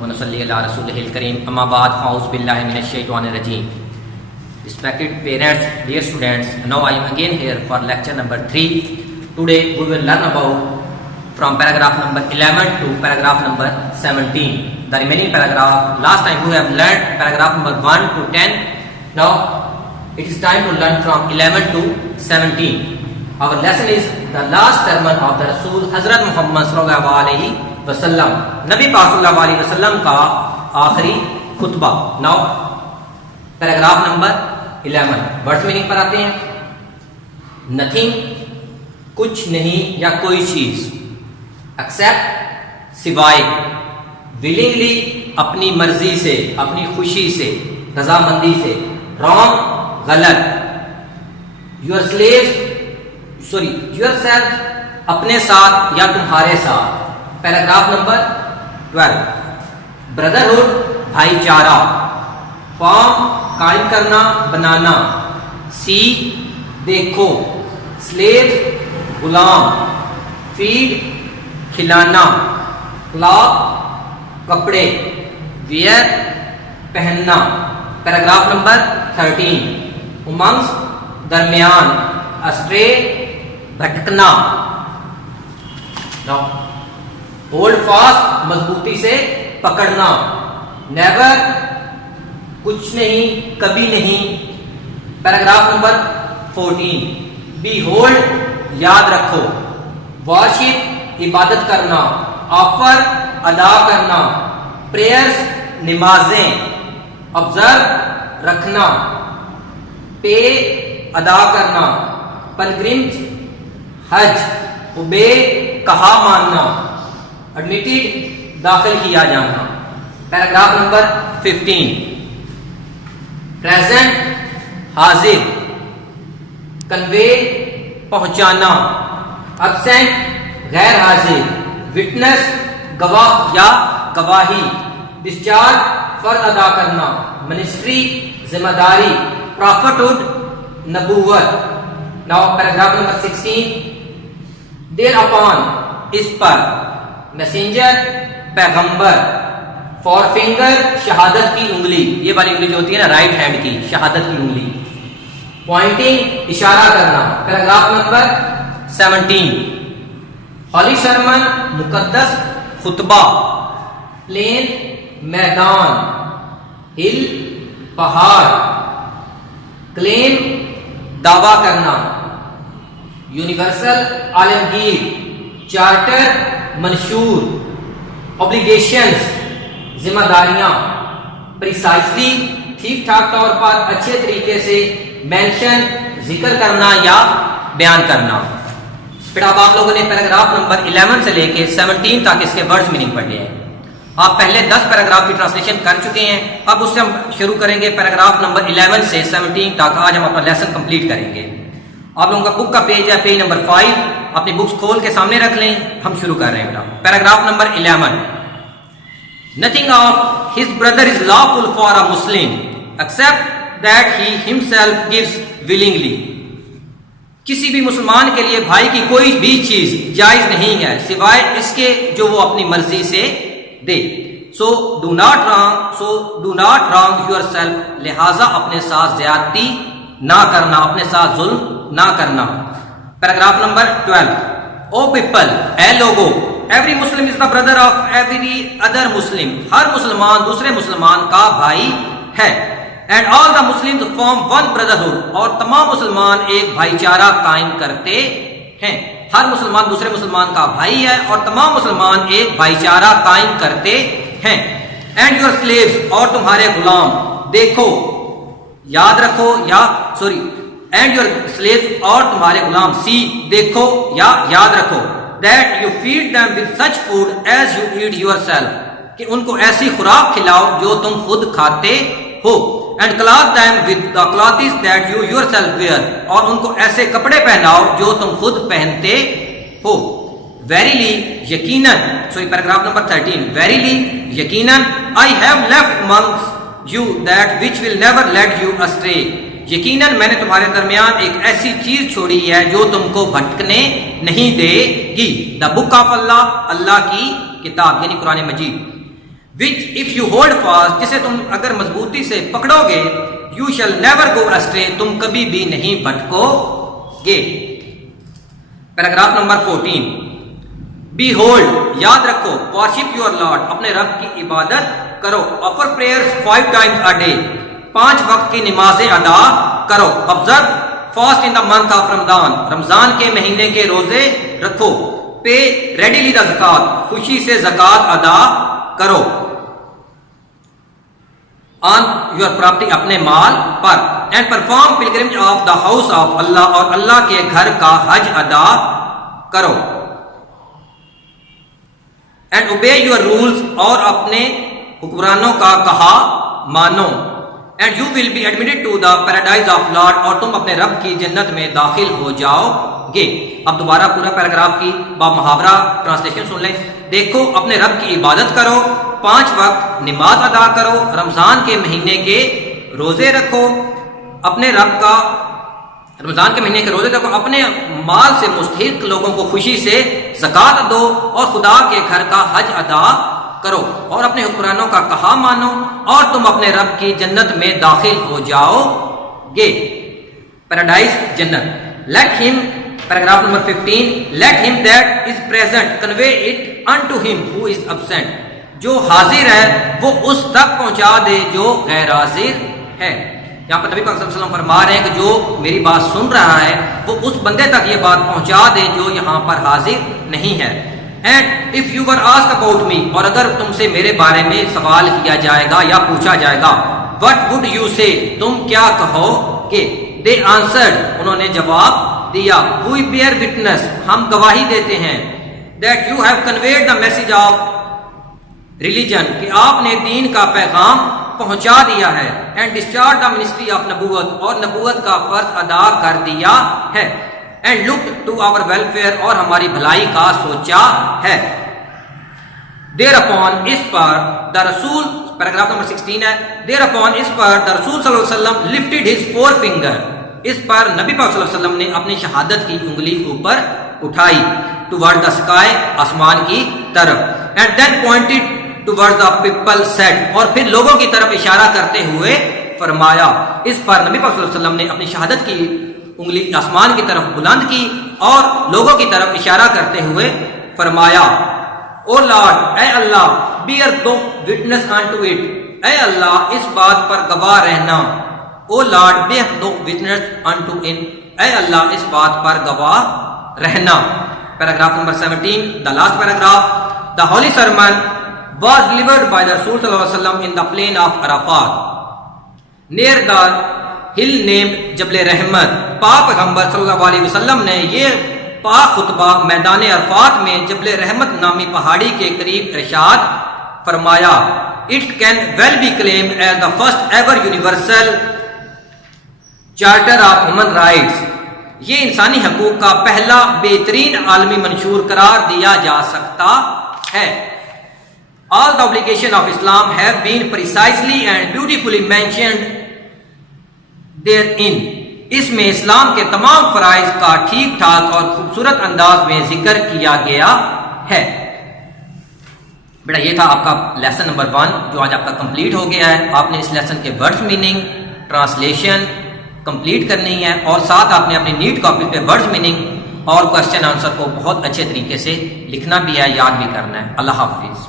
ونصلی علی رسولہ الکریم اما بعد اعوذ باللہ من الشیطان الرجیم. Respected parents, dear students, now I am again here for lecture number 3. Today we will learn about from paragraph number 11 to paragraph number 17. The remaining paragraph, last time we have learned paragraph number 1 to 10. Now it is time to learn from 11 to 17. Our lesson is the last sermon of the Rasul Hazrat Muhammad sallallahu alaihi wasallam. Nabi Pak sallallahu alaihi wasallam ka آخری خطبہ. Now paragraph number 11 words meaning پر آتے ہیں. Nothing کچھ نہیں یا کوئی چیز، ایکسپٹ سوائے، willingly اپنی مرضی سے، اپنی خوشی سے، رضامندی سے، wrong غلط، your slaves yourself اپنے ساتھ یا تمہارے ساتھ. پیراگراف نمبر 12 بردرہڈ بھائی چارہ، فارم قائم کرنا بنانا، سی دیکھو، سلیو غلام، فیڈ کھلانا، کلاتھ کپڑے، ویئر پہننا. پیراگراف نمبر 13 امنگس درمیان، اسٹرے بھٹکنا. ہولڈ فاسٹ مضبوطی سے پکڑنا، نیور کچھ نہیں کبھی نہیں. پیراگراف نمبر 14 بی ہولڈ یاد رکھو، وارشپ عبادت کرنا، آفر ادا کرنا، پریئرز نمازیں، آبزرو رکھنا، پے ادا کرنا، پلگرمج حج، اوبے کہا ماننا، ایڈمیٹڈ داخل کیا جانا. پیراگراف نمبر 15 پریزنٹ حاضر، کنوے پہنچانا، ابسینٹ غیر حاضر، وٹنس گواہ یا گواہی، ڈسچارج فرض ادا کرنا، منسٹری ذمہ داری، پرافٹہڈ نبوت. ناؤ پیراگراف نمبر 16 دیر اپان اس پر، میسنجر پیغمبر، فور فنگر شہادت کی انگلی، یہ والی انگلی جو ہوتی ہے نا رائٹ ہینڈ کی، شہادت کی انگلی، پوائنٹنگ اشارہ کرنا. پیراگراف نمبر 17 ہولی سرمن مقدس خطبہ، پلین میدان، ہل پہاڑ، کلیم دعویٰ کرنا، یونیورسل عالمگیر، چارٹر منشور، اوبلیگیشنز ذمہ داریاں، پریسائزلی ٹھیک ٹھاک طور پر اچھے طریقے سے مینشن ذکر کرنا یا بیان کرنا. پھر اب آپ لوگوں نے پیراگراف نمبر 11 سے لے کے 17 تک اس کے ورڈز میننگ پڑھ لیا ہے. آپ پہلے 10 پیراگراف کی ٹرانسلیشن کر چکے ہیں. اب اس سے ہم شروع کریں گے پیراگراف نمبر 11 سے 17 تک. آج ہم اپنا لیسن کمپلیٹ کریں گے. آپ لوگوں کا بک کا پیج ہے پیج نمبر 5. اپنی بکس کھول کے سامنے رکھ لیں. ہم شروع کر رہے ہیں. Paragraph number 11 Nothing of his brother is lawful for a Muslim except that he himself gives willingly. کسی بھی مسلمان کے لیے بھائی کی کوئی بھی چیز جائز نہیں ہے سوائے اس کے جو وہ اپنی مرضی سے دے. So do not wrong yourself. لہذا اپنے ساتھ زیادتی نہ کرنا، اپنے ساتھ ظلم نہ کرنا. Paragraph number 12 O people، a logo, every Muslim is the brother of every other Muslim. ہر مسلمان دوسرے مسلمان کا بھائی ہے. And all the Muslims form one brotherhood. اور تمام مسلمان ایک بھائی چارہ قائم کرتے ہیں. ہر مسلمان دوسرے مسلمان کا بھائی ہے اور تمام مسلمان ایک بھائی چارہ قائم کرتے ہیں. And your slaves، اور تمہارے غلام، دیکھو یاد رکھو یا and your slaves، اور تمہارے غلام، سی دیکھو یا یاد رکھو، that you feed them with such food as you eat yourself، کہ ان کو ایسی خوراک کھلاؤ جو تم خود کھاتے ہو. and clothe them with the clothes that you yourself wear، اور ان کو ایسے کپڑے پہناؤ جو تم خود پہنتے ہو. verily یقیناً، پیراگراف نمبر 13 verily یقیناً I have left amongst you that which will never let you astray، یقیناً میں نے تمہارے درمیان ایک ایسی چیز چھوڑی ہے جو تم کو بھٹکنے نہیں دے گی. دا بک آف اللہ، اللہ کی کتاب یعنی قرآن مجید. which if you hold fast, جسے تم اگر مضبوطی سے پکڑو گے, you shall never go astray, تم کبھی بھی نہیں بھٹکو گے. Paragraph number 14. Behold, یاد رکھو, worship your Lord, اپنے رب کی عبادت کرو. Offer prayers 5 times a day, 5 وقت کی نمازیں ادا کرو. Observe fast in the month of Ramadan, رمضان کے مہینے کے روزے رکھو. Pay readily the zakat, خوشی سے زکات ادا کرو. On your property, اپنے مال پر. And perform pilgrimage of the house of Allah, اور اللہ کے گھر کا حج ادا کرو. And obey your rules, اور اپنے حکمرانوں کا کہا مانو. And you will be admitted to the paradise of Lord, اور تم اپنے رب کی جنت میں داخل ہو جاؤ گے. اب دوبارہ پورا پیراگراف کی با محاورہ ٹرانسلیشن سن لیں. دیکھو, اپنے رب کی عبادت کرو, 5 وقت نماز ادا کرو, رمضان کے مہینے کے روزے رکھو, اپنے رب کا رمضان کے مہینے کے روزے رکھو, اپنے مال سے مستحق لوگوں کو خوشی سے زکات دو, اور خدا کے گھر کا حج ادا کرو, اور اپنے حکمرانوں کا کہا مانو, اور تم اپنے رب کی جنت میں داخل ہو جاؤ گے. پیراڈائز, جنت. Let him, paragraph number 15, let him that is present convey it unto him who is absent, جو حاضر ہے وہ اس تک پہنچا دے جو غیر حاضر ہے. یہاں پر نبی پاک صلی اللہ علیہ وسلم فرما رہے ہیں کہ جو میری بات سن رہا ہے وہ اس بندے تک یہ بات پہنچا دے جو یہاں پر حاضر نہیں ہے. And if you were asked about me, اور اگر تم سے میرے بارے میں سوال کیا جائے گا یا پوچھا جائے گا, what would you say, تم کیا کہو گے. They answered, انہوں نے جواب دیا, we bear witness, ہم گواہی دیتے ہیں, that you have conveyed the message of religion, کہ آپ نے دین کا پیغام پہنچا دیا ہے, and discharged the ministry of نبوت, اور نبوت کا فرض ادا کر دیا ہے, and looked to our welfare, اور ہماری بھلائی کا سوچا ہے. Thereupon, اس پر the رسول, پیراگراف نمبر 16 ہے. Thereupon, اس پر the رسول صلی اللہ علیہ وسلم lifted his forefinger, اس پر نبی پاک صلی اللہ علیہ وسلم نے اپنی شہادت کی انگلی اوپر اٹھائی, toward the sky, آسمان کی طرف, and then pointed towards the people, said, اور پھر لوگوں کی طرف اشارہ کرتے ہوئے فرمایا. اس پر نبی پاک صلی اللہ علیہ وسلم نے اپنی شہادت کی انگلی آسمان کی طرف بلند کی اور لوگوں کی طرف اشارہ کرتے ہوئے فرمایا, او لارڈ, اے اللہ, bear thou witness unto it, اے اللہ اس بات پر گواہ رہنا. او لارڈ, bear thou witness unto it, اے اللہ اس بات پر گواہ رہنا. Paragraph number 17, the last paragraph. The holy sermon was delivered by the Rasul sallallahu alaihi wasallam in the plain of Arafat, near the hill named جبل رحمت. پاک پیغمبر صلی اللہ علیہ وسلم نے یہ پاک خطبہ میدان عرفات میں جبل رحمت نامی پہاڑی کے قریب ارشاد فرمایا. It can well be claimed as the first ever universal charter of human rights, یہ انسانی حقوق کا پہلا بہترین عالمی منشور قرار دیا جا سکتا ہے. All the obligations of Islam have been precisely and beautifully mentioned therein. اس میں اسلام کے تمام فرائض کا ٹھیک ٹھاک اور خوبصورت انداز میں ذکر کیا گیا ہے. بیٹا یہ تھا آپ کا لیسن نمبر 1 جو آج آپ کا کمپلیٹ ہو گیا ہے. آپ نے اس لیسن کے ورڈز میننگ, ٹرانسلیشن کمپلیٹ کرنی ہے, اور ساتھ آپ نے اپنی نیٹ کاپی پہ ورڈز میننگ اور کوشچن آنسر کو بہت اچھے طریقے سے لکھنا بھی ہے, یاد بھی کرنا ہے. اللہ حافظ.